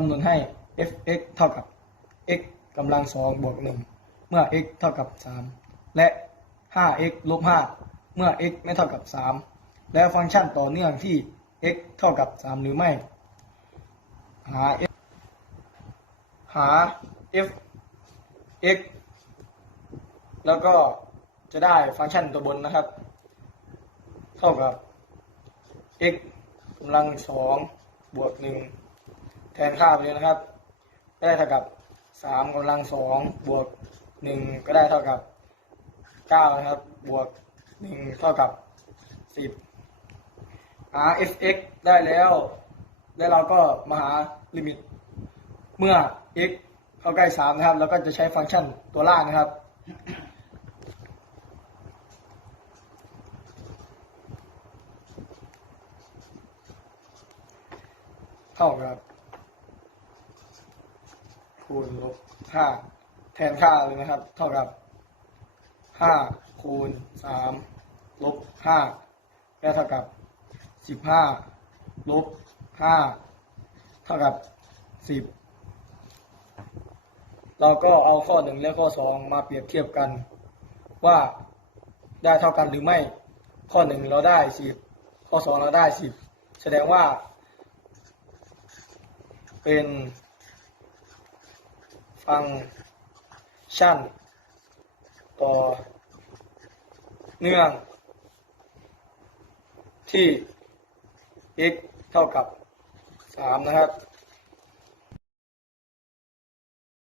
ำนวณให้ f(x) เท่ากับ x กำลังสองบวกหนึ่งเมื่อ x เท่ากับสามและ 5x ลบ5เมื่อ x ไม่เท่ากับสามแล้วฟังก์ชันต่อเนื่องที่ x เท่ากับสามหรือไม่ หา f หา f x แล้วก็จะได้ฟังก์ชันตัวบนนะครับ เท่ากับ x กำลังสองบวกหนึ่ง แทนค่าไปเลยนะครับ ได้เท่ากับสามกำลังสองบวกหนึ่งก็ได้เท่ากับเก้านะครับ บวกหนึ่งเท่ากับสิบหา f(x) ได้แล้ว แล้วเราก็มาหาลิมิต เมื่อ x เข้าใกล้สามนะครับแล้วก็จะใช้ฟังก์ชันตัวล่างนะครับเท่ากับ คูณลบห้าแทนค่าเลยนะครับ เท่ากับห้าคูณสามลบห้าก็เท่ากับสิบห้าลบห้าเท่ากับสิบเราก็เอาข้อหนึ่งและข้อสองมาเปรียบเทียบกัน ว่าได้เท่ากันหรือไม่ ข้อหนึ่งเราได้สิบข้อสองเราได้สิบแสดงว่า เป็น ฟังก์ชัน ต่อ เนื่อง ที่ x เท่ากับ 3 นะครับ